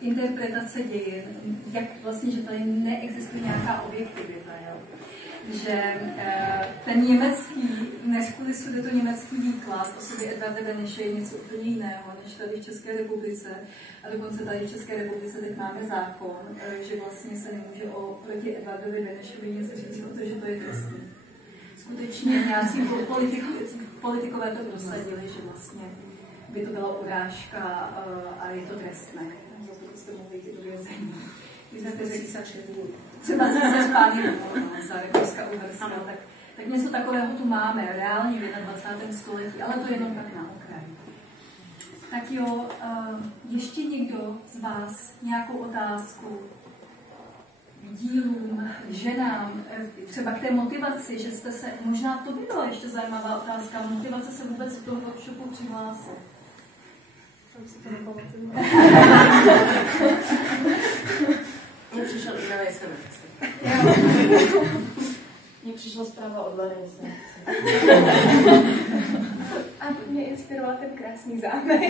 interpretace dějin, jak vlastně, že tady neexistuje nějaká objektivita, jo? Že ten německý, než kvůli sobě to německý výklad o sobě Edvarda Beneše je něco úplně jiného, než tady v České republice. A dokonce tady v České republice teď máme zákon, že vlastně se nemůže proti Edvardovi Benešovi něco říct o to, že to je trestný. Skutečně nějací politikové to prosadili, že vlastně by to byla urážka a je to trestné. Za to jste mohli jít do vězení. Třeba císař Pány za Rakouská Uherská, tak něco takového tu máme reálně v 21. století, ale to jenom tak na okraj. Tak jo, ještě někdo z vás nějakou otázku k dílům, k ženám, třeba k té motivaci, že jste se, možná to by byla ještě zajímavá otázka, motivace se vůbec v tom workshopu přihlásit. Tam si to nepamatuju. Mně přišel e-mail, jestli nechci. Mně přišla zpráva od Lary, jestli nechci. A mě inspiroval ten krásný zámek.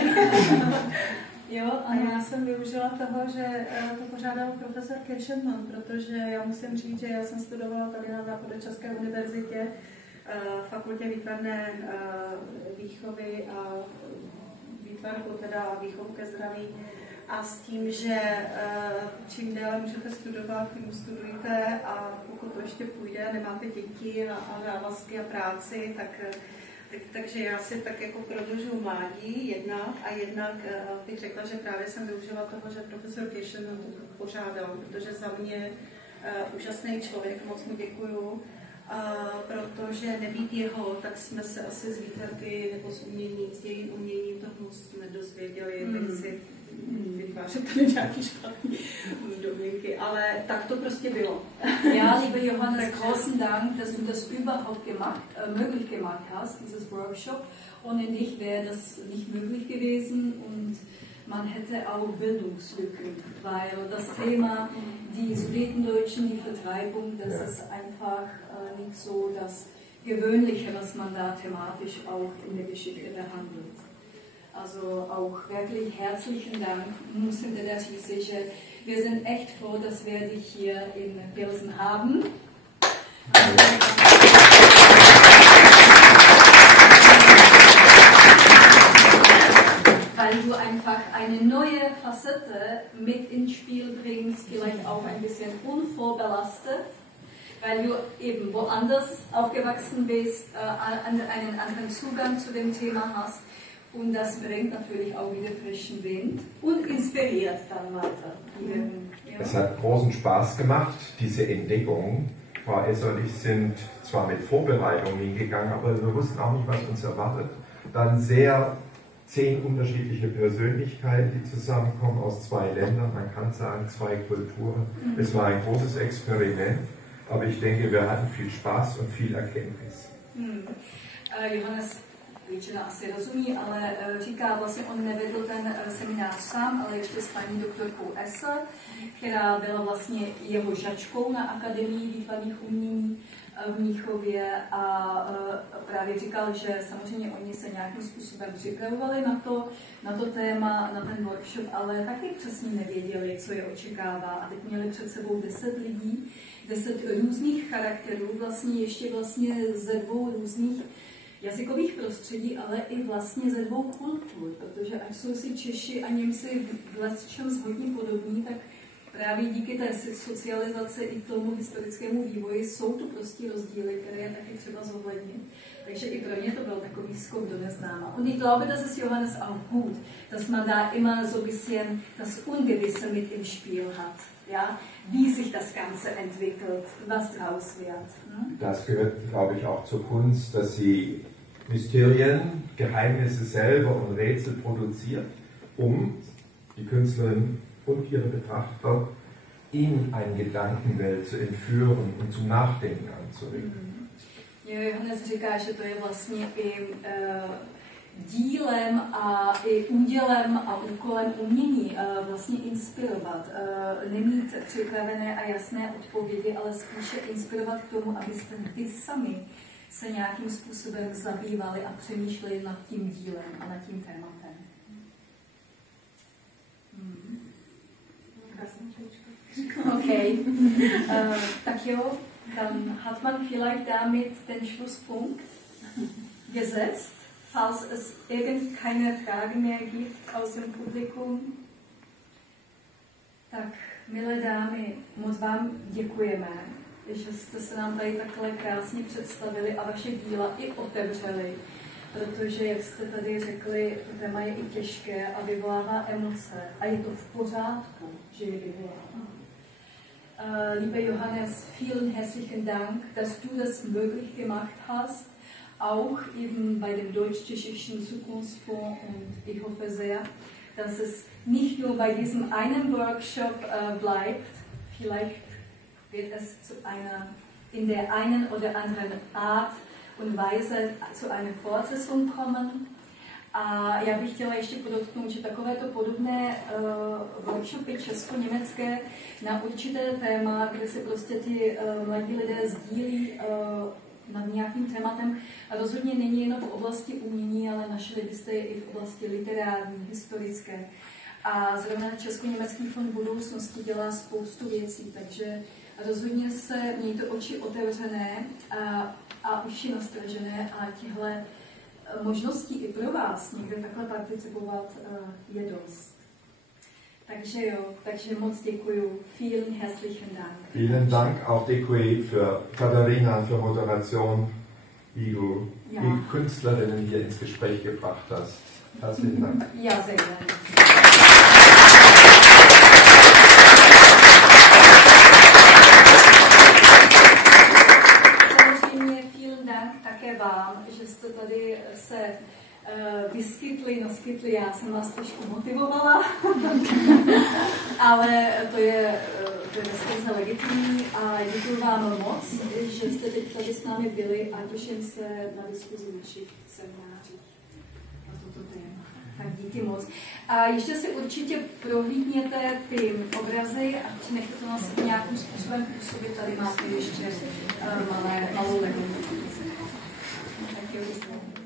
Jo, a já jsem využila toho, že to pořádal profesor Kirschenmann, protože já musím říct, že já jsem studovala tady na Západočeské univerzitě fakultě výtvarné výchovy a výtvarku, teda výchovu ke zdraví. A s tím, že čím déle můžete studovat, tím studujte a pokud to ještě půjde, nemáte děti a závazky a práci, takže já si tak jako prodlužuji mládí jednak a jednak bych řekla, že právě jsem využila toho, že profesor Kirschenmann to pořádal, protože za mě úžasný člověk, moc mu děkuju, protože nebýt jeho, tak jsme se asi z výtvarky nebo z umění, z dějin umění toho nedozvěděli věci, vytvářet tady nějaký špatný domněnky, ale tak to prostě bylo. Ja, liebe Johannes, großen Dank, dass du das überhaupt möglich gemacht hast, dieses Workshop. Ohne dich wäre das nicht möglich gewesen und man hätte auch Bildungslücken, weil das Thema, die Sudetendeutschen, die Vertreibung, das ist einfach nicht so das Gewöhnliche, was man da thematisch auch in der Geschichte behandelt. Also auch wirklich herzlichen Dank. Musím teda říci, že wir sind echt froh, dass wir dich hier in Pilsen haben. Weil du einfach eine neue Facette mit ins Spiel bringst, vielleicht auch ein bisschen unvorbelastet, weil du eben woanders aufgewachsen bist, einen anderen Zugang zu dem Thema hast. Und das bringt natürlich auch wieder frischen Wind und inspiriert dann weiter. Ja. Es hat großen Spaß gemacht, diese Entdeckung. Frau Esser und ich sind zwar mit Vorbereitung hingegangen, aber wir wussten auch nicht, was uns erwartet. Dann sehr 10 unterschiedliche Persönlichkeiten, die zusammenkommen aus 2 Ländern, man kann sagen 2 Kulturen. Es war ein großes Experiment, aber ich denke, wir hatten viel Spaß und viel Erkenntnis. Johannes většina asi rozumí, ale říká, vlastně on nevedl ten seminář sám, ale ještě s paní doktorkou Esser, která byla vlastně jeho žačkou na Akademii výtvarných umění v Mnichově a právě říkal, že samozřejmě oni se nějakým způsobem připravovali na to téma, na ten workshop, ale taky přesně nevěděli, co je očekává. A teď měli před sebou 10 lidí, 10 různých charakterů, vlastně ještě ze 2 různých jazykových prostředí, ale i vlastně ze 2 kultur, protože ať jsou si Češi a Němci v čem hodně podobní, tak právě díky té socializaci i tomu historickému vývoji jsou tu prostě rozdíly, které je taky třeba zohlednit. Takže i pro ně to byl takový skok do neznáma. Und ich glaube, dass es Johannes auch gut, dass man da immer so ein bisschen das Ungewisse mit im Spiel hat. Ja? Wie sich das Ganze entwickelt, was draus wird. Das gehört, glaube ich, auch zur Kunst, dass sie Mysterien, Geheimnisse selber und Rätsel produziert, um die Künstlerin und ihre Betrachter in eine Gedankenwelt zu entführen und zum Nachdenken anzuregen. Johannes říká, že to je vlastně i dílem a i údělem a úkolem umění vlastně inspirovat. Nemít připravené a jasné odpovědi, ale spíše inspirovat k tomu, abyste vy sami se nějakým způsobem zabývali a přemýšleli nad tím dílem a nad tím tématem. Okay. Tak jo, dann hat man vielleicht damit den Schlusspunkt gesetzt, falls es keine Fragen mehr gibt aus dem Publikum. Tak, milé dámy, moc vám děkujeme, že jste se nám tady takhle krásně představili a vaše díla i otevřeli, protože, jak jste tady řekli, to téma je i těžké a vyvolává emoce a je to v pořádku, že je vyvolává. Lieber Johannes, vielen herzlichen Dank, dass du das möglich gemacht hast, auch eben bei dem Deutsch-Tschechischen Zukunftsfonds, und ich hoffe sehr, dass es nicht nur bei diesem einen Workshop bleibt, vielleicht wird es in der einen oder anderen Art und Weise zu einer Fortsetzung kommen. A já bych chtěla ještě podotknout, že takovéto podobné workshopy česko-německé na určité téma, kde se prostě ty mladí lidé sdílí nad nějakým tématem, a rozhodně není jen v oblasti umění, ale našli byste je i v oblasti literární, historické. A zrovna Česko-německý fond budoucnosti dělá spoustu věcí, takže rozhodně se mějte oči otevřené a uši nastražené a tihle možností i pro vás někde takhle participovat je dost. Takže jo, takže moc děkuju. Vielen herzlichen Dank. Vielen Dank, auch děkuji für Katharina, für Moderation, wie du die Künstlerinnen hier ins Gespräch gebracht hast. Herzlichen Dank. Ja, sehr gerne. Také vám, že jste tady se naskytli, já jsem vás trošku motivovala, ale to je veskrze legitimní a děkuji vám moc, že jste teď tady s námi byli a těším se na diskuzi našich seminářích na toto téma. Tak díky moc. A ještě si určitě prohlídněte ty obrazy a nechte to nás nějakým způsobem působit. Tady máte ještě malou legendu. Thank you.